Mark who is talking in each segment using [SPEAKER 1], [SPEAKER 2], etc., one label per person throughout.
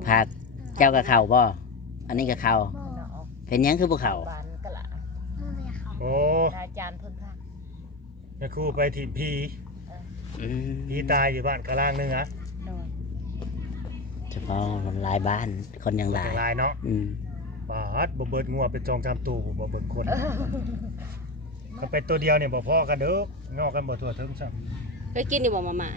[SPEAKER 1] ผักเจ้ากับเข่าบ่อันนี้กับเข่า
[SPEAKER 2] บ่
[SPEAKER 1] เป็นหยังคือบ่เข่า
[SPEAKER 2] บานกะละ
[SPEAKER 3] มือเขา
[SPEAKER 4] โอ้
[SPEAKER 2] อาจารย์เพิ่นพา
[SPEAKER 4] แม่ครูไปถิ่นพี่
[SPEAKER 1] อืม
[SPEAKER 4] พี่ตายอยู่บ้านกะล่างนึงอะ
[SPEAKER 2] โดย
[SPEAKER 1] เฉพาะหลายบ้านคนยังหลาย
[SPEAKER 4] ลายเนาะ
[SPEAKER 1] อืม
[SPEAKER 4] บาดบ่เบิดงัวเป็นจองจำตูบ่เบิดคนก็เป็นตัวเดียวเนี่ยบ่พอกันเด้องอกกันบ่ทั่วถึงซ้ำ
[SPEAKER 5] เคยกินอยู่บ่มาม่า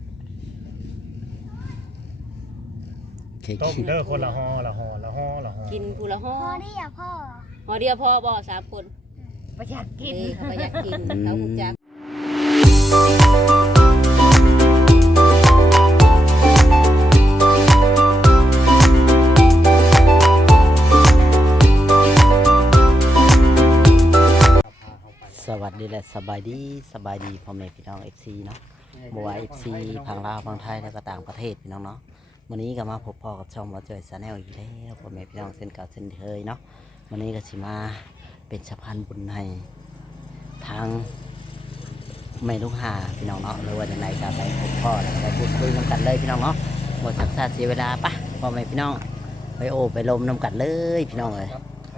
[SPEAKER 1] เคย
[SPEAKER 4] ต้ม
[SPEAKER 1] กิน
[SPEAKER 4] เด้อคนละห่อละห่อละห่อละห่อ
[SPEAKER 5] กินผู้ละห่อ
[SPEAKER 3] พอได้อย่าพ่อ
[SPEAKER 5] ห่อเดียวพอบ่3 คน
[SPEAKER 2] ประหยัดกิน
[SPEAKER 5] เขาก็อยากกินเขาหูจัก
[SPEAKER 1] สวัสดีและสบายดีพ่อแม่พี่น้อง FC เนาะบัว FC พังลาวพังไทยแล้วก็ต่างประเทศพี่น้องเนาะวันนี้ก็มาพบพ่อกับช่องว่าจอยชาแนลอีกแล้วพ่อแม่พี่น้องเส้นเก่าเส้นเคยเนาะวันนี้ก็สิมาเป็นสะพานบุญให้ทางแม่ลูกหาพี่น้องเนาะหรือว่าอย่างไรก็ไปพบพ่อแล้วก็ไปพูดคุยน้ำกันเลยพี่น้องเนาะหมดสักษาเสียเวลาปะพ่อแม่พี่น้องไปโอบไปลมน้ำกันเลยพี่น้องเลย
[SPEAKER 4] ไข่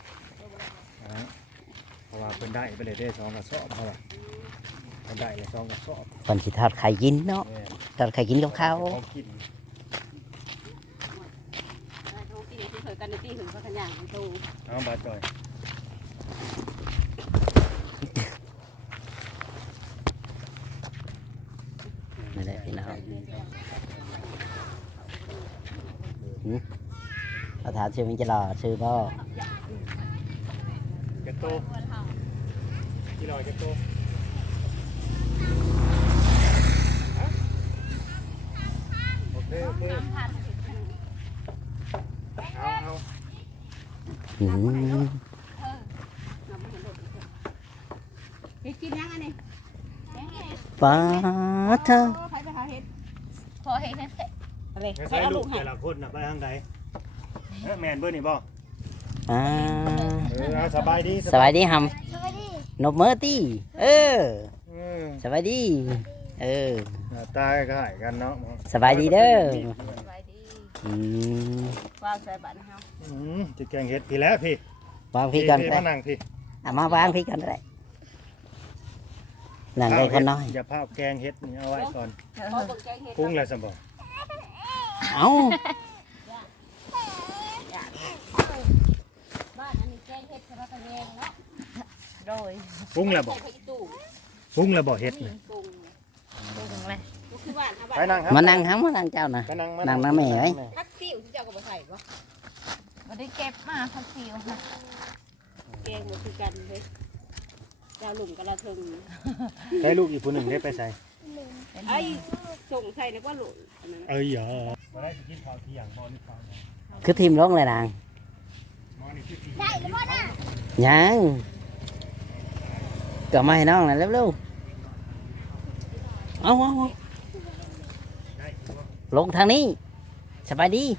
[SPEAKER 4] เพราะว่าเพิ่นได้ไปเลยได้2กระสอบเพราะว่าเพิ่นได้เลย2กระสอบ
[SPEAKER 1] คนสิทอดไข่กินเนาะ
[SPEAKER 4] แม่
[SPEAKER 1] ทอดไข่กินกับข้าว
[SPEAKER 4] ของกิน
[SPEAKER 5] เขากินที่เคยกันในที่ถึงเขาขยันตู
[SPEAKER 4] เอาบาดจอย
[SPEAKER 1] นั่นแหละพี่น้องเอาถามชื่อมิจะรอชื่อบ่
[SPEAKER 4] จะโตที่รอจะโตโอเคโอเคเอา
[SPEAKER 1] อืม
[SPEAKER 5] กินยังอันนี้
[SPEAKER 1] ป้าเธอ
[SPEAKER 5] ใครไปหาเห็ด
[SPEAKER 2] พอเฮ็ดให้เสร็จ
[SPEAKER 5] อะไร
[SPEAKER 4] ไม่
[SPEAKER 5] ใคร
[SPEAKER 4] ใช่
[SPEAKER 5] เอา
[SPEAKER 4] ลู
[SPEAKER 5] ลู
[SPEAKER 4] ก
[SPEAKER 5] กให้
[SPEAKER 4] แต่ละคนนะไปทางใดแมนเบอร์นี่บ่
[SPEAKER 1] อ่า
[SPEAKER 4] เอาสบายดี
[SPEAKER 1] สบายดีห
[SPEAKER 3] สวัสดี
[SPEAKER 1] ำนบมือตีเออ
[SPEAKER 4] อืม
[SPEAKER 1] สบายดีเออ
[SPEAKER 4] หน้าตาก็หายกันเนาะ
[SPEAKER 1] สบายดีเด้อ
[SPEAKER 2] สบายดี
[SPEAKER 1] อืม
[SPEAKER 5] วางใส่บัตรให้เฮา
[SPEAKER 4] จะแกงเห็ดพี่แล้วพี่
[SPEAKER 1] วางพี่ก่อน
[SPEAKER 4] พี่
[SPEAKER 1] ได้
[SPEAKER 4] มานั่งพี่
[SPEAKER 1] เอามาวางพี่ก่อนได้นั่งได้คนน้อย
[SPEAKER 4] อย่าพาแกงเห็ดนี่เอาไว้ก่อน
[SPEAKER 5] พอเบิ่งแกงเห็ด
[SPEAKER 4] ปรุงแล้วสมบ่
[SPEAKER 1] เอา
[SPEAKER 5] บ้านอันนี้แกงเห็ดใช่ป่ะตะแยงเนาะ
[SPEAKER 2] โดย
[SPEAKER 4] ปรุงแล้วบ่
[SPEAKER 5] ใส่ตู้
[SPEAKER 4] ปรุงแล้วบ่เห็ดนี่
[SPEAKER 5] ปรุง
[SPEAKER 2] ปรุงเลย
[SPEAKER 5] ก็คือบ้านเอาบ้า
[SPEAKER 4] ไป
[SPEAKER 5] น
[SPEAKER 4] นั่งครับ
[SPEAKER 1] มานั่งครับมานั่งเจ้านะ
[SPEAKER 4] ไปนั่ง
[SPEAKER 1] นั่งนะแม่ไว้
[SPEAKER 5] พักซิ่วที่เจ้าก็บ่ใส่บ่
[SPEAKER 2] บ่ได้เก็บมาพักสิวค่ะ
[SPEAKER 5] แกงบ่คือกันเด้ดาวหลุมกับเราเทิง
[SPEAKER 4] ได้ลูกอีกผู้หนึ่งได้ไปใส่
[SPEAKER 5] ไอ้ส่งใส่นึกว่าหลุมอันนั้น
[SPEAKER 4] เอ้ยเหรอบ่ได้สิกินข้าวเที่ยงบ่นี่ข้าวเนี่ย
[SPEAKER 1] คือทีมร้องเลยนาง
[SPEAKER 4] บ่นี่คือที่
[SPEAKER 3] ได้หรือเปล่าน่ะ
[SPEAKER 1] ยังก็มาให้น้องนะเร็วๆเอา
[SPEAKER 4] ได้ตัว
[SPEAKER 1] ลงทางนี้สบายดี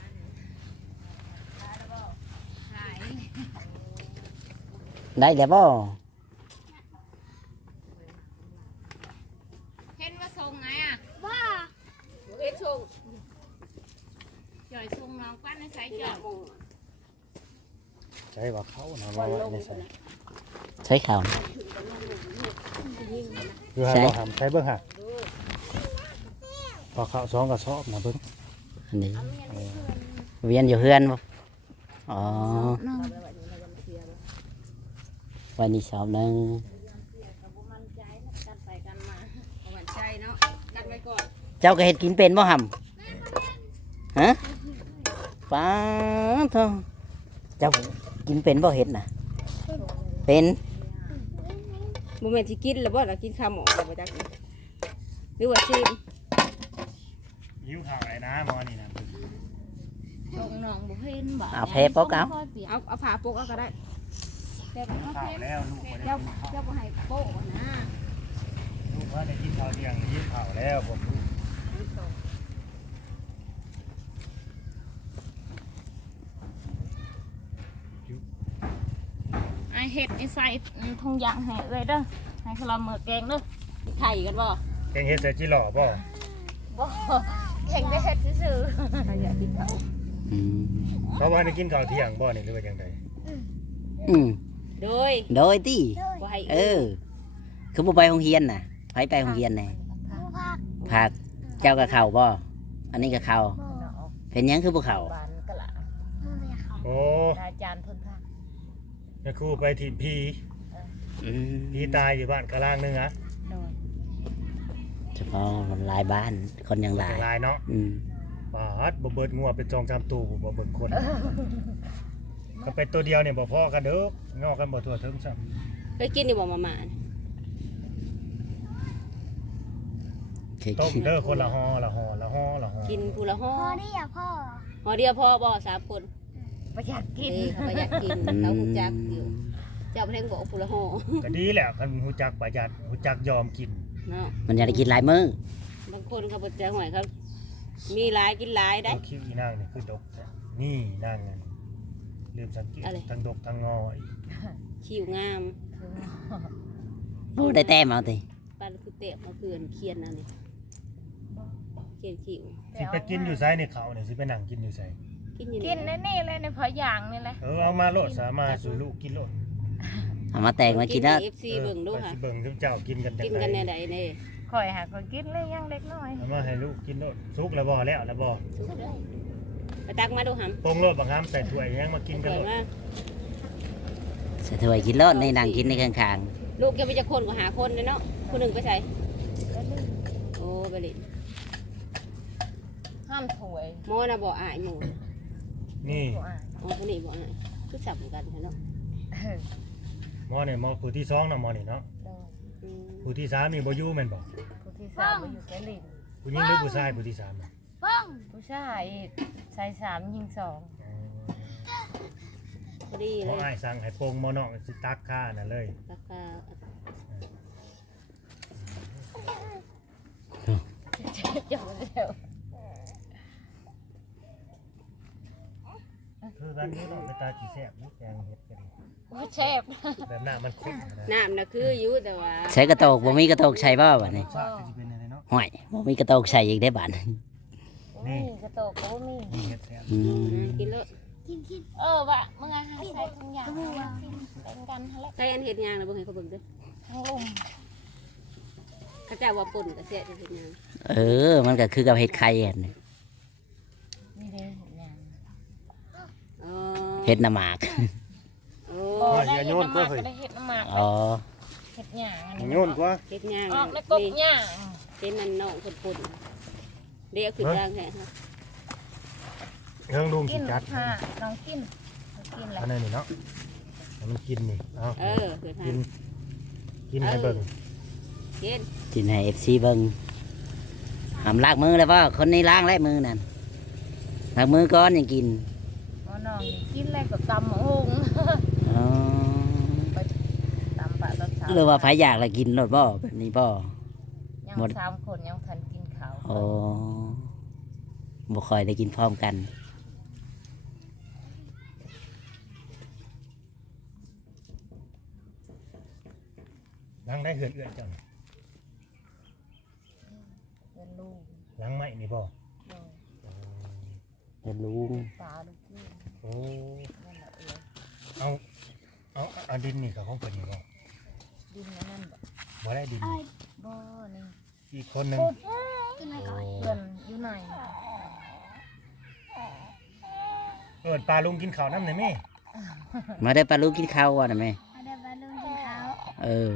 [SPEAKER 1] ได้แล้วบ่
[SPEAKER 2] เห็นว่าส่งไงอ่ะ
[SPEAKER 3] ว่า
[SPEAKER 5] เฮ็ดส่ง
[SPEAKER 2] จ่อยส่งน้องปั้นในสาย
[SPEAKER 5] ที่
[SPEAKER 2] จ่
[SPEAKER 5] ห
[SPEAKER 2] อ
[SPEAKER 5] น้าย มง
[SPEAKER 4] ใช่ว่าเขานะมาไว้ในใส่
[SPEAKER 1] ใช้ข่าว
[SPEAKER 4] คือให้บ่ทำใช้เบิ่งฮะพอข้าว2กระสอบนะเบิ่ง
[SPEAKER 1] อันนี้เวียนอยู่เฮือนบ่อ๋อวันนี้สอบหนึง
[SPEAKER 5] มั่นใจนะกันไปกันมาบ่มั่นใจเนาะกันไว้ก่อน
[SPEAKER 1] เจ้าก็เห็ดกินเป็นบ่หำฮะป้าเถอะเจ้ากินเป็นบ่เห็ดน่ะเป็น
[SPEAKER 5] บ่แม่นสิกินแล้วบ่ล่ะกินข้าวหมอแล้วบ่จักหรือว่าชิม
[SPEAKER 4] ยิ้วข้าวไหนนะหมอนี่นะ
[SPEAKER 2] ส่งน้องบ่เห็นบ่
[SPEAKER 1] เอาเพปกเอา
[SPEAKER 5] เอาผ้าปกเอาก็ได้แต่บ่เอา
[SPEAKER 4] ข้าว
[SPEAKER 5] เพ
[SPEAKER 4] แล้วลูกบ่ได้
[SPEAKER 5] เจ้า
[SPEAKER 4] กินข้าว
[SPEAKER 5] เจ้าบ่ให้โป๊ะนะ
[SPEAKER 4] ลูกว่าได้กินข้าวเที่ยงยิ้วข้าวแล้วผมลูก
[SPEAKER 2] ไอเห็ดไอใส่ทงยางให้เลยเด้อให้เขาเราเมือแกงเด้อ
[SPEAKER 5] ไข่กันบ่
[SPEAKER 4] แกงเห็ดใส่จิหล่อบ่
[SPEAKER 2] บ่แข่งได้เห็ดซื่อ
[SPEAKER 5] ไข่อยากกินเขา
[SPEAKER 1] อ
[SPEAKER 4] เขาว่าให้กินข้าวเที่ยงบ่นี่หรือว่าจังได
[SPEAKER 1] อืม
[SPEAKER 5] โดย
[SPEAKER 1] โดยที่
[SPEAKER 5] บ่ให้
[SPEAKER 1] เออ คือบ่ไปโรงเรียนน่ะไปไปโรงเรียนน่ะผักเจ้ากับข้าวบ่อันนี้กับข้าวเป็นหยังคือบ่ข้าว
[SPEAKER 2] บ้านก็ละ
[SPEAKER 4] โอ้
[SPEAKER 2] อาจารย์เพิ่นพา
[SPEAKER 4] แม่ครูไปถิ่นพี่
[SPEAKER 1] อืม
[SPEAKER 4] พี่ตายอยู่บ้านกะล่างนึงอะ
[SPEAKER 2] โดย
[SPEAKER 1] เฉพาะหลายบ้านคนยังหลาย
[SPEAKER 4] ลายเนาะ
[SPEAKER 1] อืม
[SPEAKER 4] บาดบ่เบิดงัวเป็นจองจามตูบ่เบิดคนก็ไปตัวเดียวเนี่ยบ่พอกันเด้องอกกันบ่ทั่วถึงซ้ำ
[SPEAKER 5] เคยกินอยู่บ่มาม่า
[SPEAKER 1] เคย
[SPEAKER 4] ต้ม
[SPEAKER 1] กิน
[SPEAKER 4] เด้อคนละห่อละห่อละห่อละห่อ
[SPEAKER 5] กินผู้ละห่อ
[SPEAKER 3] พอได้อย่าพ่อ
[SPEAKER 5] ห่อเดียวพอบ่3คน
[SPEAKER 2] ประหยัดกิน
[SPEAKER 5] เขาก็อยากกินเขาฮู้จักอยู่เจ้าเพลงบอกผู้ละห่อ
[SPEAKER 4] ก็ดีแหละคันฮู้จักประหยัดฮู้จักยอมกิน
[SPEAKER 5] เนาะ
[SPEAKER 1] มันอยากได้กินหลายมื้อบ
[SPEAKER 5] างคนเขาบ่จะห่วยเขามีหลายกินหลายได้
[SPEAKER 4] เอาคิ้วอีนางนี่คือดกแท้นี่นางนั่นลืมสังเกต
[SPEAKER 5] อะไร
[SPEAKER 4] ทั้งดกทั้งงออีก
[SPEAKER 5] คิวงาม
[SPEAKER 1] โอ้ได้แต้มเอาติ
[SPEAKER 5] ปันคือเตะมาเพื่อนเคียนนั่นนี่เคียนคิว
[SPEAKER 4] สิไปกินอยู่ไสในเขาเนี่ยสิไปนั่งกินอยู่ไส
[SPEAKER 5] กินอยู่
[SPEAKER 2] กินในนี่เลยในพออย่างนี่แหละ
[SPEAKER 4] เอามาโลดสามารถสู่ลูกกินโลด
[SPEAKER 1] เอามาแต่งมากินแล้ว
[SPEAKER 5] เอฟซีเบิ่งดู
[SPEAKER 4] ไป
[SPEAKER 5] ค่ะ
[SPEAKER 4] สิเบิ่งซุมเจ้ากินกันจัง
[SPEAKER 5] กิน
[SPEAKER 4] ได
[SPEAKER 5] กันแน่ใดเน่
[SPEAKER 2] ข่อยหาข่อยกินเลยยังเล็กน้อย
[SPEAKER 4] เอามาให้ลูกกินโลดสุกแล้วบ่แล้วบ่
[SPEAKER 5] ไปตักมาดูห
[SPEAKER 4] ปรุงโลดบางคำใส่ถ้วยยังมากิ
[SPEAKER 5] ำ
[SPEAKER 4] น
[SPEAKER 5] ส
[SPEAKER 4] กัน
[SPEAKER 5] วย
[SPEAKER 4] โลด
[SPEAKER 5] มาก
[SPEAKER 1] ใส่ถ้วยกินรสในนั่งกินในข้าง
[SPEAKER 5] ลูกแกไปจะคนก็หาคนเลยเนาะคนหนึ่งไปใส่โอ้ไปเลย
[SPEAKER 2] ห้ามถวย
[SPEAKER 5] หมอนะบ่อายหมู
[SPEAKER 4] นี่
[SPEAKER 2] ตัวอ่ะ
[SPEAKER 5] อ๋อคนนี้บ่อายคือสับกันเนาะ
[SPEAKER 4] หมอนี่หมอผู้ที่2น่ะหมอนี่เนาะ
[SPEAKER 2] โดย
[SPEAKER 5] อืม
[SPEAKER 4] ผู้ที่3นี่บ่อยู่แม่นบ่
[SPEAKER 2] ผู้ที่สามมาอยู่แค่ลิน
[SPEAKER 4] ผู้หญิงหรือผู้ชายผู้ที่3น่ะ
[SPEAKER 3] ป้อง
[SPEAKER 2] ผู้ชายใส่3ยิง2
[SPEAKER 5] พอดี
[SPEAKER 4] หม
[SPEAKER 5] เล
[SPEAKER 4] อย อ้ายสั่งให้ปรุงหมอน้องสิตักค่าน่ะเลย
[SPEAKER 5] ราคา
[SPEAKER 2] จบแล้ว
[SPEAKER 4] คือกันนี้เนาะไปตาสิแซ่บนี่แกงเห็ดก็ดี
[SPEAKER 2] โอ้เชฟ
[SPEAKER 4] แบบหน้ามันข้นนะ
[SPEAKER 5] น้ำนะคืออยู่แต่ว่า
[SPEAKER 1] ๆใช้กระโตกบ่มีกระโตกใช้บ่บัดนี้
[SPEAKER 4] รสชาติก็สิเป็นอะไรเนาะ
[SPEAKER 1] ห่วยบ่มีกระโตกใช้อีกได้บัด
[SPEAKER 4] นี่
[SPEAKER 2] นี่กระโตกก็บ่มี
[SPEAKER 4] นี่เห็ดแซ่บ
[SPEAKER 1] อืม
[SPEAKER 5] กินแล้ว
[SPEAKER 2] วะมึงไงหาใส่ทุกอย่างเป็นกันฮะแหละ
[SPEAKER 5] ใครอันเห็ดยางนะเบิ่งให้เขาเบิ่งด้วย
[SPEAKER 2] ทั้งลุม
[SPEAKER 5] เขาเจ้าว่าป่นกับเสียจะเห็ดยาง
[SPEAKER 1] เออ มันก็คือกับเห็ดไข่อะนี่
[SPEAKER 2] นี่เด้อย่าง
[SPEAKER 5] อ๋อ
[SPEAKER 1] เห็ดน้ำหมาก
[SPEAKER 5] โอ้
[SPEAKER 2] บ่ได้เห็ดน้ำหมากก็ได้เห็ดน้ำหมาก
[SPEAKER 1] อ๋อ
[SPEAKER 2] เห็ดอย่างอัน
[SPEAKER 4] มัน
[SPEAKER 2] นี้
[SPEAKER 4] โยนกว่า
[SPEAKER 5] เห็ดยาง
[SPEAKER 2] ออกในกบย่าง
[SPEAKER 5] เห็ดมันน้องคนป่นเดี๋ยวขึ้นร่างแค่ครับ
[SPEAKER 4] เครื่องลุง
[SPEAKER 2] กิ
[SPEAKER 4] สิ
[SPEAKER 2] น
[SPEAKER 4] จัด
[SPEAKER 2] ค่ะน้องกินกินแหละ
[SPEAKER 4] อันนั้นนี่เนาะให้มันกินนี่เอา
[SPEAKER 5] เออขึ้น
[SPEAKER 4] กิ
[SPEAKER 5] ทาน
[SPEAKER 4] กินให้เบิ่ง
[SPEAKER 5] กิน
[SPEAKER 1] กินให้ FC เบิ่งหำล้างมือแล้วบ่คนนี้ล้างแล้วมือนั่นล้างมือก่อนยังกิน
[SPEAKER 2] อ๋อน้องนี่กินแล้วก็ตำหง
[SPEAKER 1] อ๋อ
[SPEAKER 2] ตำปลาตำสาว
[SPEAKER 1] หรือว่าไผอยากละกินรสบ่แบบนี้บ่
[SPEAKER 2] ยัง3คนยังทันกินข้าว
[SPEAKER 1] อ๋อบ่ค่อยได้กินพร้อมกัน
[SPEAKER 4] ล้างได้เหือดเอื้อนจัง
[SPEAKER 2] เป็นลูก
[SPEAKER 4] ล้างไหมนี่บ่
[SPEAKER 1] เป็นลุง
[SPEAKER 2] ตาลูกนี่
[SPEAKER 4] โอ้
[SPEAKER 2] นั่นแหละเออ
[SPEAKER 4] เอาดินนี่กับของเพิ่นนี่บ่
[SPEAKER 2] ดินนั่นบ่
[SPEAKER 4] บ่ได้ดินนี่
[SPEAKER 2] บ่นี่
[SPEAKER 4] อีกคนหนึง
[SPEAKER 3] กินอะไรก่อน
[SPEAKER 2] เพื่อนอยู่ไหน
[SPEAKER 4] เอิ้นปลาลุงกินข้าวน้ำหน่อยแม่
[SPEAKER 1] มาได้อปลาลูกกินข้าวว่ะนะแม่
[SPEAKER 3] มาได้มาลุงกินข้าว
[SPEAKER 1] เออ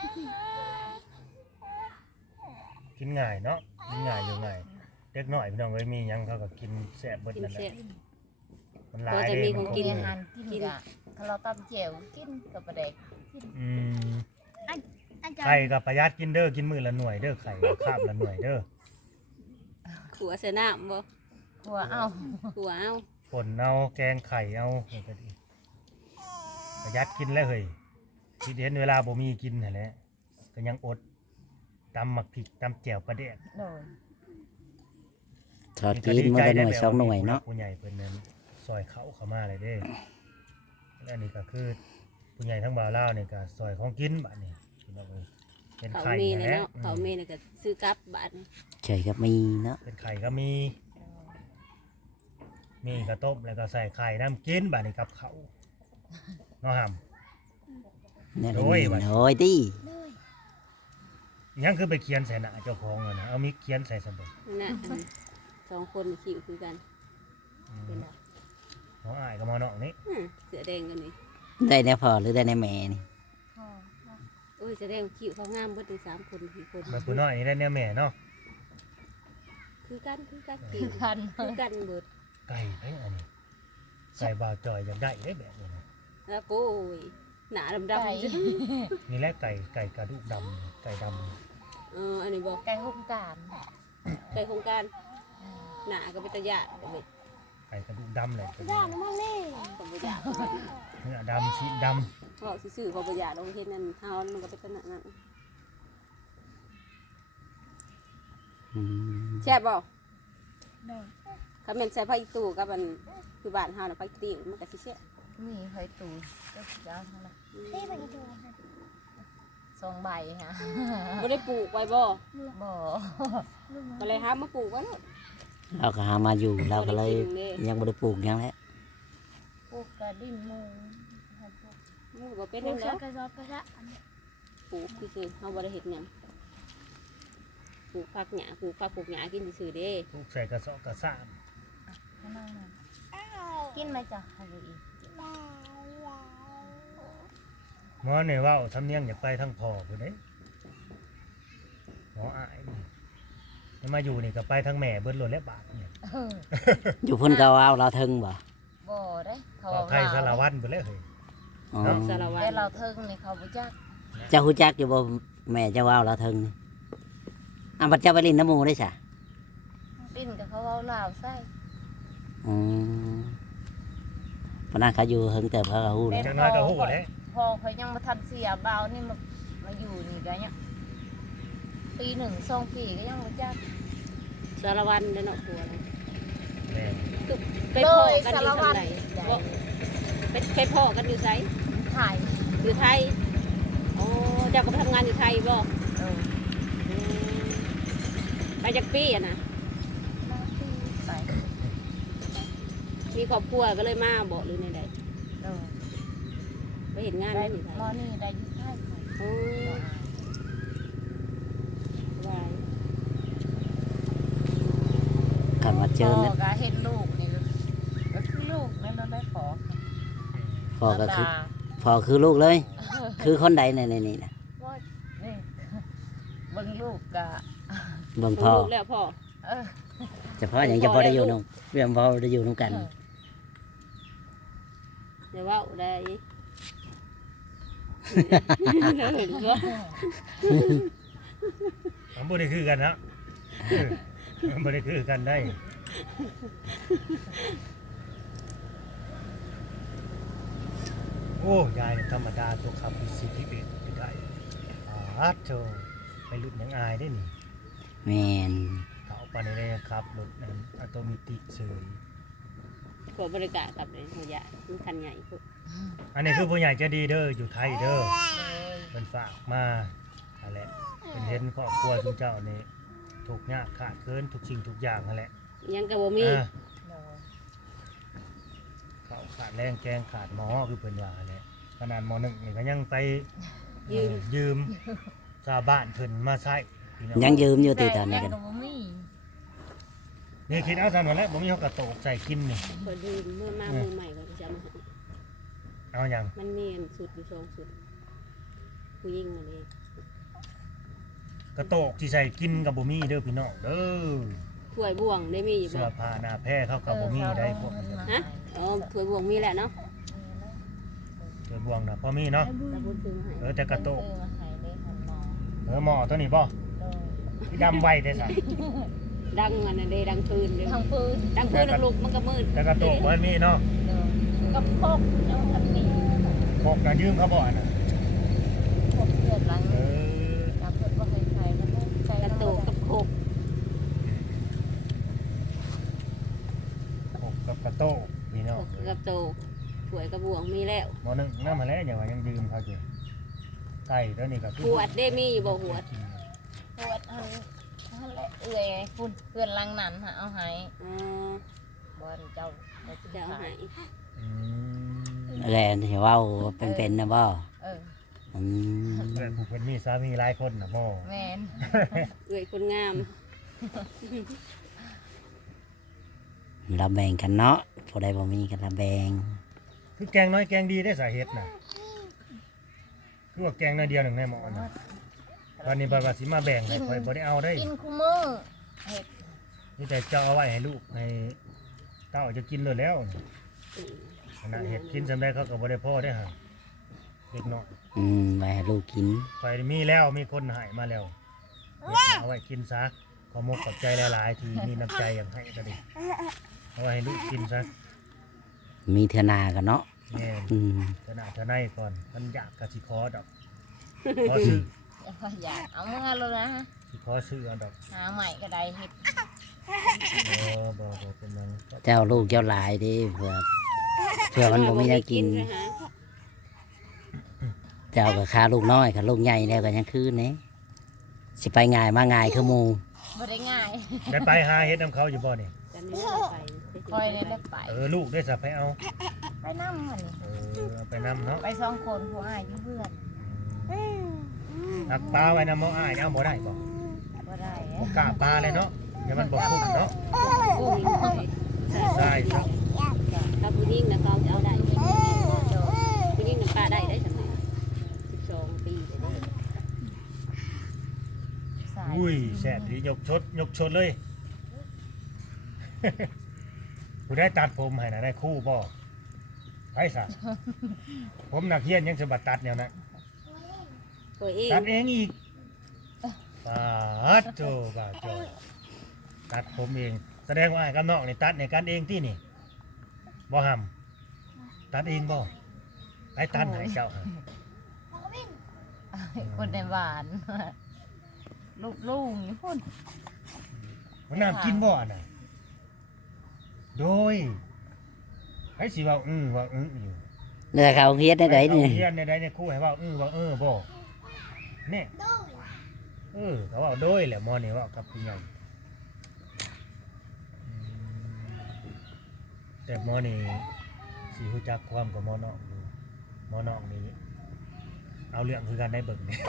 [SPEAKER 4] กินง่ายเนาะกินง่ายอยู่ง่ายเด็กน้อยพี่น้องเอ้ยมีหยังเขาก็กินแซ่บเบิด
[SPEAKER 5] กิน
[SPEAKER 4] นั่นแห
[SPEAKER 5] เสีย
[SPEAKER 4] ละมันหลาย
[SPEAKER 5] พอจะ
[SPEAKER 4] เด้
[SPEAKER 5] มี
[SPEAKER 4] มั
[SPEAKER 5] ข
[SPEAKER 4] น
[SPEAKER 5] อง
[SPEAKER 4] คง
[SPEAKER 5] กิน
[SPEAKER 2] อาหารกินอ่ะถ้าเราตำแจ่วกินกับปลาแดก
[SPEAKER 4] อืม
[SPEAKER 3] อาจาร
[SPEAKER 4] ไข่
[SPEAKER 3] ย์
[SPEAKER 4] กับประหยัดกินเด้อกินมื้อละหน่วยเด้อไข่คาบละหน่วยเด้อ
[SPEAKER 5] ขัวใส่น้ำบ่
[SPEAKER 2] หัวเอา
[SPEAKER 5] ขัวเอา
[SPEAKER 4] ป่นเอาแกงไข่เอาเอาก็ดีประหยัดกินแล้วเฮ้ยคิดเห็นเวลาบ่มีกินนั่นแหละก็ยังอดตำหมักพริกตำแจ่วปลาแดก
[SPEAKER 2] โดย
[SPEAKER 1] ทอดกินมื้อละหน่วย2หน่วยเนาะ
[SPEAKER 4] ผู้ใหญ่เพิ่นนั้นซอยเขาเข้ามาเลยเด้และนี่ก็คือผู้ใหญ่ทั้งบ่าวลาวนี่ก็ซอยของกินบัดนี้พี่น้องเอ้ยเป็น
[SPEAKER 5] เขา
[SPEAKER 4] ไข่
[SPEAKER 5] มี
[SPEAKER 4] นั่
[SPEAKER 5] เลย
[SPEAKER 4] นแหละ
[SPEAKER 5] เนาะเขามีเลยก็ซื้อกลับบาท
[SPEAKER 1] ใช่ครับมีเนาะ
[SPEAKER 4] เป็นไข่ก็มีมีกระต้มแล้วก็ใส่ไข่น้ำกินบัดนี้กับเขาวเนาะหำ
[SPEAKER 1] เนี่ย
[SPEAKER 4] โอ้ยบัด
[SPEAKER 1] โอ้ยดิ
[SPEAKER 3] เลย
[SPEAKER 4] ยังคือไปเขียนใส่หน้าเจ้าของเลยนะเอามิกเขียนใส่สมุด
[SPEAKER 5] นั่นน่ะสองคนคิวคือกันเป็นแบบ
[SPEAKER 4] น้องอ้ายกับหมอน้องนี่
[SPEAKER 5] เสือแดงกันนี่
[SPEAKER 1] ได้ในพ่อหรือได้ในแม่นี่
[SPEAKER 2] พ่อ
[SPEAKER 5] โอ้ยแสดงคิวเขางามเบิดถึง3 คน4 คน
[SPEAKER 4] มันผู้น้อยนี่ได้แนวแม่เนาะ
[SPEAKER 5] คือกันคิว
[SPEAKER 2] คัน
[SPEAKER 5] คือกันเบิด
[SPEAKER 4] ไก่ไอ้อันนี้ใส่บ่าวจอยอยากได้ได้แบบนี้นะ
[SPEAKER 5] แล้วโอ้ยหนาดำ
[SPEAKER 2] ไก่
[SPEAKER 5] ๆ
[SPEAKER 4] นี่แหละไก่กระดูกดำไก่ด
[SPEAKER 5] อันนี้บอก
[SPEAKER 2] ไก่หุ้มการ
[SPEAKER 5] ไก่โครงการหนาก็เป็นตะยะก็เป็น
[SPEAKER 4] ำไก่กระดูกดำเลย
[SPEAKER 3] ย่าน้ำมันนี่
[SPEAKER 5] ก็บ่อยาก
[SPEAKER 4] เนื้อดำชีด
[SPEAKER 5] เพราะซื่อๆเขาบ่อยากลงเฮ็ดนั่นเฮามันก็เป็นตะนั้น
[SPEAKER 1] อืม
[SPEAKER 5] แซ่บบ่
[SPEAKER 2] เลย
[SPEAKER 5] คันแม่นใส่ผักอีตู้กับมันคือบ้านเฮาน่ะผักอีตู้มันก็สิแซ่บ
[SPEAKER 2] มีไข่ตูก็สิเอาเท่าไหร่
[SPEAKER 3] ที่ไปดู
[SPEAKER 2] 2 ใบฮะ
[SPEAKER 5] บ่ได้ปลูกไว้บ่
[SPEAKER 2] บ่
[SPEAKER 5] ก็เลยหามาปลูกไว้เนาะ
[SPEAKER 1] เราก็หามาอยู่เราก็เลย
[SPEAKER 5] บ่ได้กินเลย
[SPEAKER 1] ยังบ่ได้ปลูกหยังแหล้ว
[SPEAKER 2] ปลูกกระดิ่งมูให้ปลูก
[SPEAKER 5] มันก็บ่เป็น
[SPEAKER 3] ดู
[SPEAKER 5] นั่น
[SPEAKER 3] เสื
[SPEAKER 5] แล้
[SPEAKER 3] อ
[SPEAKER 5] ว
[SPEAKER 3] กระสอบกระสะ
[SPEAKER 5] ปลูกคือๆเฮาบ่ได้เฮ็ดหยังปลูกผักหญ้าปลูกผักปลูกหญ้ากินซื่อๆเด้
[SPEAKER 4] ำทุกใส่กระเสอบกระซ่าม
[SPEAKER 2] ข้างนอกนั่นกินไหมจ๊ะให้ดูอีก
[SPEAKER 4] หมอเนี่ยว่าสำเนียงอยากไปทั้งพ่อผู้ใดหมออ้ายนี่มาอยู่นี่ก็ไปทั้งแม่เบิดโลดและบาทเนี่ย
[SPEAKER 1] อยู่เพิ่นก็ว่าเราถึงบ่
[SPEAKER 2] บ่ได้เขา
[SPEAKER 4] เราไทยสารวัตรไปเลยเฮ้ย
[SPEAKER 1] อ๋อ
[SPEAKER 5] สารวัต
[SPEAKER 2] แต่
[SPEAKER 5] ร
[SPEAKER 2] เราเทิงนี่เขาบ่จัก
[SPEAKER 1] เจ้าฮู้จักอยู่บ่แม่เจ้าว่าเราถึงนี่อ่ะบัดเจ้าไปลินน้ำหมูได้ซะ
[SPEAKER 2] ปิ้นกับเขาเอาลาวใส่
[SPEAKER 1] อืมเพราะนั้นเขาอยู่เฮิงแต่เขาก็ฮู้แล้ว
[SPEAKER 4] จังน้อยก็ฮู้แหล้ว
[SPEAKER 2] พอเขายังบ่ทันเสียบ่าวนี่มาอยู่นี่ก็ยังปี1 2 ปีก็ยังบ่จัก
[SPEAKER 5] สารวัตรเด้อเนาะครัวเลย
[SPEAKER 4] แม่
[SPEAKER 5] ไปพ่อกันอยู่ทางใดบ่ไปพ่อกันอยู่ไส
[SPEAKER 2] ถ่าย
[SPEAKER 5] อยู่ไทยอ๋อเจ้าก็ไปทำงานอยู่ไทยบ่
[SPEAKER 2] เออ
[SPEAKER 5] ไปจากปีอ่ะนะ
[SPEAKER 2] ไป
[SPEAKER 5] มีครอบครัวก็เลยมาบอกหรือในใด
[SPEAKER 2] เออ
[SPEAKER 5] ไปเห็นงาน
[SPEAKER 2] ได้
[SPEAKER 5] ได้อยู่ไทย
[SPEAKER 2] มอนี่ได้อยู่ไทย
[SPEAKER 5] โอ้วาย
[SPEAKER 1] กันมาเจ
[SPEAKER 2] พ่
[SPEAKER 1] อ
[SPEAKER 2] อ
[SPEAKER 1] นะ
[SPEAKER 2] ก็เห็นลูกนี่ก็คือลูกนั่นเราได้ขอ
[SPEAKER 1] พ่อก็คือ
[SPEAKER 2] ตา
[SPEAKER 1] พ่อคือลูกเลย คือคนใดในนี่นะ
[SPEAKER 2] ว่านี่เบิ่งลูกก็
[SPEAKER 1] เบิ่ง
[SPEAKER 5] พ่
[SPEAKER 1] พ่
[SPEAKER 5] อ
[SPEAKER 1] อ
[SPEAKER 5] ลูกแล้วพ่อ
[SPEAKER 2] เออ
[SPEAKER 1] เฉพาะอย่างจะพอได้อยู่นำเรื่องพอได้อยู่นำกัน
[SPEAKER 5] เดี๋ยวว่าได้เห็นบ่
[SPEAKER 4] มันบ่ได้คือกันเนาะเออมันบ่ได้คือกันได้โอ้ยายเนี่ยธรรมดาตัวขับมี11ไม่ได้โธ่ไปรุ่นยังอายได้นี่
[SPEAKER 1] แม่น
[SPEAKER 4] เขาปานนี้เลยครับรถนั้นอัตโนมัติเฉย
[SPEAKER 5] ขอบริการกับเลยหัวยามันคันใหญ่พวก
[SPEAKER 4] อันนี้คือผู้ใหญ่ใจะดีเด้ออยู่ไทยเด้อ
[SPEAKER 2] เลย
[SPEAKER 4] เป็นฝากมาอะไรแหละเป็นเห็นครอบครัวทุกเจ้านี่ถูกข์ยากขาดเคินทุกสิ่งทุกอย่างนั่นแหละ
[SPEAKER 5] ยังกระบ่มี
[SPEAKER 4] อ่า
[SPEAKER 2] เลย
[SPEAKER 4] เขาขาดแรงแกงขาดหมอคือเพิ่นว่าแหละขนาดหมอหนึ่งนี่ก็ยังไปยืมชาวบ้านเพิ่นมาใช้พี่น้อง
[SPEAKER 1] ยังยืมอยู่ติตอนนี้กัน
[SPEAKER 2] แต่บ่มี
[SPEAKER 4] นี่คิดเอาซั่นว่าแล้วบ่มีเฮากระโตกใส่กินนี่
[SPEAKER 5] คนดูเมื่อมามือใหม่ก็จะมาให้
[SPEAKER 4] เอาหยัง
[SPEAKER 5] มันมีอันสุดอยู่สองสุดผู้หญิงอันนี้
[SPEAKER 4] กระโตกที่ใส่กินกับบ่มีเด้อพี่น้องเด้อ
[SPEAKER 5] ถ้วยบ่วงได้มีอยู่
[SPEAKER 4] เสื้
[SPEAKER 5] บ่
[SPEAKER 4] อผ้าหน้าแพร่เขากับบ่มีได้พวกนี้
[SPEAKER 5] ฮะอ๋อถ้วยบ่วงมีแหละเนาะ
[SPEAKER 4] เสื้อบวงน่ะพอมีเนาะ
[SPEAKER 5] แต่พูดถึงให้
[SPEAKER 4] แต่กระโตก
[SPEAKER 2] ซื้อมาให้ได้หันหมอ
[SPEAKER 4] หมอตัวนี้บ่
[SPEAKER 2] เลย
[SPEAKER 4] ที่ดำไว้ได้ซะ
[SPEAKER 5] ดังมันน่ะเด้ดังคืนเด้
[SPEAKER 2] ทางปืน
[SPEAKER 5] ดังคืนดังลุกมันก็มืด
[SPEAKER 4] แต่กระโตกบ่มีเนาะ
[SPEAKER 2] เลยกับพกยังทันนี่
[SPEAKER 4] พกน่ะยืมเขาบ่น่ะ
[SPEAKER 2] พกเลือดหลัง
[SPEAKER 4] เออ
[SPEAKER 2] น้ำเพิ่นบ่ให้ใส่แล้วก็ใส่
[SPEAKER 5] กระโตกกับโคก
[SPEAKER 4] พกกับกระโตกพี่น้อง
[SPEAKER 5] กระโตกถ้วยกระบ่วงมีแล้ว
[SPEAKER 4] หมอนึงนำมาแล้วอย่าว่ายังยืมเขาอยู่ไก่ตัวนี้ก็
[SPEAKER 5] หวดได้มีอยู่บ่หวด
[SPEAKER 2] ปวดอันแหละเอื่อยฝุ่นเพื่อนหลังนั้นหาเอาให้
[SPEAKER 5] อ่า
[SPEAKER 2] บ่อนเจ้าแต่กิน
[SPEAKER 5] จะเอา
[SPEAKER 2] ไข่
[SPEAKER 5] ให้
[SPEAKER 4] อืม
[SPEAKER 1] แลนที่เว้าเป็นๆนะบ่
[SPEAKER 2] เออ
[SPEAKER 1] อืม
[SPEAKER 4] เพื่อนผู้เพิ่นมีสามีหลายคนน่ะบ่
[SPEAKER 2] แมน
[SPEAKER 5] เอ้ยคนงาม
[SPEAKER 1] เราแบ่งกันเนาะผู้ใดบ่มีกันเราแบ่ง
[SPEAKER 4] คือแกงน้อยแกงดีได้สาเหตุน่ะคือว่าแกงน้อยเดียวหนึงในหม้อน่ะตอนนี้บ่ว่าสิมาแบ่งให้ข่อยบ่ได้เอาได้
[SPEAKER 2] กินคู่มือเห็ด
[SPEAKER 4] นี่แต่เจ้าเอาไว้ให้ลูกให้เต้าจะกินเลยแล้วขณะเห็ดกินสำได้เขาก็บ่ได้พ่อได้อฮะเด็กน้อย
[SPEAKER 1] ไว้ให้ลูกกิน
[SPEAKER 4] ไปมีแล้วมีคนใหายมาแล้วเฮ็ดเอาไว้กินซะขอมกขอบใจหลายๆที่มีน้ำใจอย่างให้ก็ดีเอาไว้ให้ลูกกินซะ
[SPEAKER 1] มีเทื่อหนากันเนาะ
[SPEAKER 4] แม่
[SPEAKER 1] อืม
[SPEAKER 4] เท่าหน้าเท่าในก่อนมันอยากกะสิขอดอกขอซื้อ
[SPEAKER 2] อยากเอามือเลยนะ
[SPEAKER 4] สิขอซื้อเอาดอก
[SPEAKER 2] หาใหม่ก็ได้เห็ด
[SPEAKER 4] บ่เป็นหยัง
[SPEAKER 1] เจ้าลูกเจ้าหลายเดิเพื่อมันบ่มีแนวกิน
[SPEAKER 5] ไปหา
[SPEAKER 1] เจ้าก็ค่าลูกน้อยค่ะลูกใหญ่แล้วก็ยังคือเน่สิไปง่ายมาง่ายคือหมู่
[SPEAKER 2] บ่ได้ง่าย
[SPEAKER 4] ได้ไปหาเฮ็ดน้ำเขาอยู่บ่นี่
[SPEAKER 5] กันนี้เราไป
[SPEAKER 2] คอยได้ไป
[SPEAKER 4] ลูกได้สับไปเอา
[SPEAKER 2] ไปนั่งมันนี่
[SPEAKER 4] เอาไปนำเนาะ
[SPEAKER 2] ไป2 คนผู้อ้ายอยู่เพื่อน
[SPEAKER 4] หักปลาไว้นำเอาอ้ายเอาบ่ได้บ่
[SPEAKER 2] บ่ได้
[SPEAKER 4] บ่กล้าปลาเลยเนาะเดี๋ยวมันบ่คุ้มเนาะ
[SPEAKER 5] ผู้หญิงไป
[SPEAKER 4] ใช่ครับ
[SPEAKER 5] ถ้าผู้หญิงนะเขาจะเอาได้
[SPEAKER 2] โดย
[SPEAKER 5] ผู้หญิงน้ำปลาได้สมัย12 ปีได้
[SPEAKER 2] สาย
[SPEAKER 4] อุ้ยแซ่บดียกชดเลย ผู้ได้ตัดผมให้น่ะได้คู่บ่ไผซะผมนักเรียนยังสิบัดตัดแนวนั้น
[SPEAKER 5] ตัวเอง
[SPEAKER 4] ตัดเองอีกปาดโจบาดโจตัดผมเอง แสดงว่าไอ้กับน้องนี่ตัดในกันเองที่นี่บ่หำตัดเองบ่ไอ้ตัดให้เจ้าหั่น
[SPEAKER 2] คนในบ้าน ลูกนี่พุ่น
[SPEAKER 4] มันน้ำกินบ่อันน่ะโดยให้สิเว้าว่าอยู่
[SPEAKER 1] แล้วเขาเฮ็ดได้ไดนี่
[SPEAKER 4] เอาเรียนในใดในครู่ให้เว้าว่าบ่เนี่ยเขาเว้าโดยแหละหมอนี่เว้ากับผู้ใหญ่แต่หมอนี่สิรู้จักความกับหมอน้องอยู่หมอน้องนี่เอาเรื่องคือกันได้เบิ่งนี่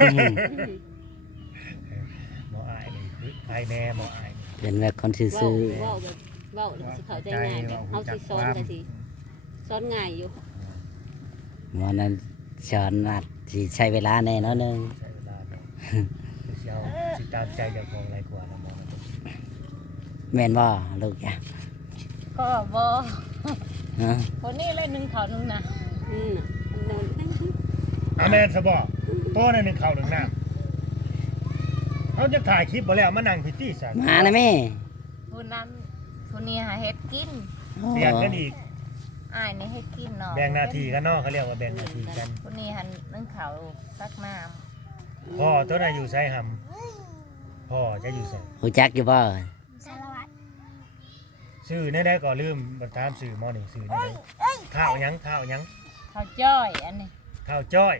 [SPEAKER 4] หมออายนี่คืออายแน่หมออายนี่
[SPEAKER 1] เป็นแบบคนซื่อ
[SPEAKER 5] เว้าแบบเว้าสิเข้าใจง่ายแบบเฮาสิสอนก็สิสอนง่ายอยู่
[SPEAKER 1] ๆหมอนั้นสอนอาจสิใช้เวลาแน่เนาะนึง
[SPEAKER 4] ใช้เวลาเนาะคือสิเอาสิตามใจเจ้าของหลายกว่านะหมอนะ
[SPEAKER 1] แม่นบ่ลูกจ้ะ
[SPEAKER 2] ก็บ่
[SPEAKER 1] ฮะ
[SPEAKER 2] คนนี้เลย1เขา1นะ
[SPEAKER 5] น่ะนอน
[SPEAKER 4] อาแมนซะบ่โตในหนึ่งข้าวหนึ่งน้ำเขาจะถ่ายคลิปบ่แล้วมานั่งพิธีซะ
[SPEAKER 1] มานะแม่
[SPEAKER 2] ผู้นั้นผู้นี้หาเฮ็ดกิน
[SPEAKER 4] เสียงกันอีก
[SPEAKER 2] อ้ายนี่เฮ็ดกินเนาะ
[SPEAKER 4] แบ่งหน้าที่กันเนาะเขาเรียกว่าแบ่งหน้าที่กัน
[SPEAKER 2] ผู้นี้หันนึ่งเขาวตักน้ำ
[SPEAKER 4] พ่อตัวไหนอยู่ไสหำพ่อจะอยู่ไส
[SPEAKER 1] ฮู้จักอยู่บ่
[SPEAKER 3] สารวัตร
[SPEAKER 4] ชื่อในใดก็ลืมบ่ถามชื่อหมอนี่ชื่อในใดข้าวหยัง
[SPEAKER 2] ข้าวจ้อยอันนี้
[SPEAKER 4] ข้าวจ้อย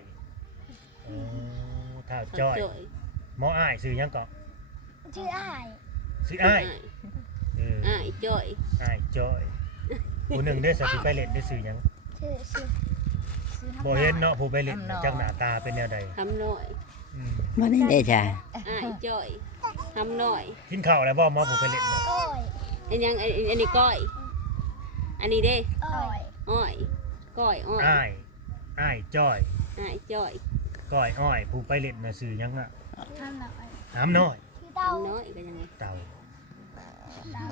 [SPEAKER 4] ข้าวจ้อย
[SPEAKER 5] จ่อย
[SPEAKER 4] หมออ้ายชื่อหยังก็
[SPEAKER 3] ชื่ออ้าย
[SPEAKER 4] ชื่ออ้ายเออ
[SPEAKER 5] อ้ายจ่อย
[SPEAKER 4] อ้ายจ้อยผู้หนึ่งได้อสักสิไปเล่นได้ชื่อหยัง
[SPEAKER 3] ชื่อน้ำ
[SPEAKER 4] บ่เห็นเนาะผู้ไปเล่นน่ะจักหน้าตาเป็นแนวใด
[SPEAKER 5] ทำน้อย
[SPEAKER 4] อืม
[SPEAKER 1] บ่ได้เด้จ้ะ
[SPEAKER 5] อ้ายจ่อยทำน้อย
[SPEAKER 4] กินข้าวแล้วบ่หมอผู้ไปเล่นน่ะ
[SPEAKER 3] ก้อย
[SPEAKER 5] อันยังอันนี้ก้อย อันนี้เด้
[SPEAKER 3] อ้อย
[SPEAKER 5] อ้อยก้อยอ้อย
[SPEAKER 4] อ้ายจ้อย
[SPEAKER 5] อ้ายจ่อย
[SPEAKER 4] ก้อยอ้อยผู้ไปเล่นน่ะชื่อหยังอ่ะ
[SPEAKER 3] ทำหน่อย
[SPEAKER 4] น้ำน้อย
[SPEAKER 3] ชื่อเต้า
[SPEAKER 5] ทำน้อยก็ยังไง
[SPEAKER 4] เต่า
[SPEAKER 3] เต้า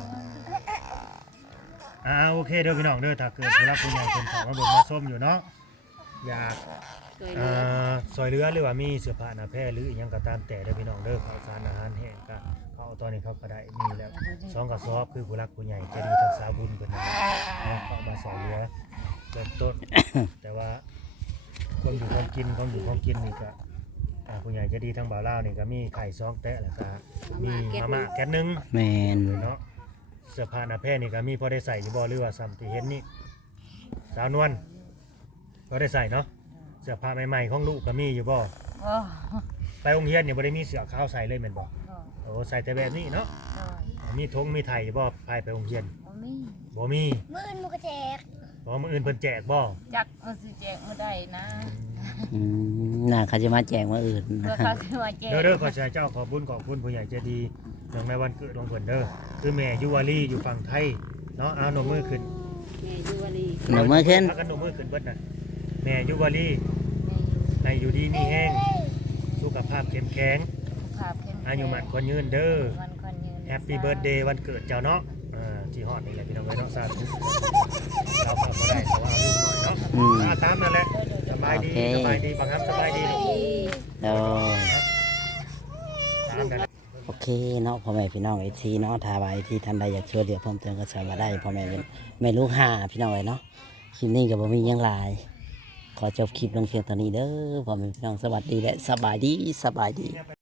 [SPEAKER 4] โอเคเด้อพี่น้องเด้อถ้าเกิดผู้รับผู้ใหญ่คนเขามาเบิ่งมาส้มอยู่เนาะอยาก
[SPEAKER 5] จ่อยเนื้อ
[SPEAKER 4] ซอยเรือหรือว่ามีเสื้อผ้าหน้าแพร่หรืออีหยังก็ตามแต่เด้อพี่น้องเด้อข้าวสารอาหารแห้งก็เขาเอาตอนนี้เขาก็ได้มีแล้ว2กระสอบคือผู้รักผู้ใหญ่ใจะดีทางสาบุญเพิ่นนะเนาะเขาเอามาซอยเรือเริ่มต้น แต่ว่าความอยู่ความกินนี่ก็ผู้ใหญ่ใจะดีทางบ่าวลาวนี่ก็มีไข่2แตะแล้วก็มีมาม่าแก๊สนึง
[SPEAKER 1] แม่น
[SPEAKER 4] เนาะเสื้อผ้าหน้าแพร่นี่ก็มีพอได้ใส่อยู่บ่หรือว่าซ้ำที่เห็นนี่สาวนวลพอได้ใส่เนาะเสื้อผ้าใหม่ๆของลูกก็มีอยู่บ่
[SPEAKER 2] โอ้
[SPEAKER 4] ไปโรงเรียนนี่บ่ได้มีเสื้อขาวใส่เลยแม่นบ่
[SPEAKER 2] โอ้
[SPEAKER 4] โอ้ใส่แต่แบบนี้เนาะ
[SPEAKER 2] โอ้
[SPEAKER 4] มีธงมีไทยอยู่บ่พายไปโรงเรียน
[SPEAKER 2] บ่มีมี
[SPEAKER 4] บ่มี
[SPEAKER 3] มื้ออื่นมันก็แจก
[SPEAKER 4] บ่มื้ออื่นเพิ่นแจกบ่
[SPEAKER 2] จักมือสิแจกมือใดนะ
[SPEAKER 1] น่าเขาจะมาแจ้งว่าอื่น
[SPEAKER 2] เพื่อเขาสิมาแจก
[SPEAKER 4] เด้อขอเจ้าขอบุญขอบคุณผู้ใหญ่ใจดีเนื่องในวันเกิดของเพิ่นเด้อคือแม่ยุวารีอยู่ฝั่งไทยเนาะเอาหนมมือขึ้น
[SPEAKER 5] แม่อยู่วลี
[SPEAKER 1] หนูมือขึ้น
[SPEAKER 4] พากันหนมมือขึ้นเบิดน่ะแม่ยุวารี
[SPEAKER 2] แม่อยู่
[SPEAKER 4] ให้อยู่ดีมีแห้งสุขภาพเข้มแข็ง
[SPEAKER 2] สุขภาพเข้มแข็ง
[SPEAKER 4] อายุมั่นคนยืนเด้อ
[SPEAKER 2] มันคนยืน
[SPEAKER 4] แฮปปี้เบิร์ดเดย์วันเกิดเจ้าเนาะที่ฮอดนี่แหละพี่น้องเอ้ยเนาะสาธุเราฝากบ่ได้แต่ว่าลูกหน่อยเนาะ
[SPEAKER 1] อืม
[SPEAKER 4] ตามนั่นแหละสบายดี
[SPEAKER 1] โอเค
[SPEAKER 4] สบายดีบังคับสบายดี
[SPEAKER 1] โดย
[SPEAKER 4] ตามนั่นแหละ
[SPEAKER 1] โอเคเนาะพ่อแม่พี่น้องFCเนาะถ้าว่าที่ท่านใดอยากช่วยเหลือเพิ่มเติมก็สามารถได้พ่อแม่เป็นแม่ลูก5พี่น้องเอ้ยเนาะคลิปนี้ก็บ่มีหยังหลาย ขอจบคลิปลงเพียงเท่านี้เด้อพ่อแม่พี่น้องสวัสดีและสบายดี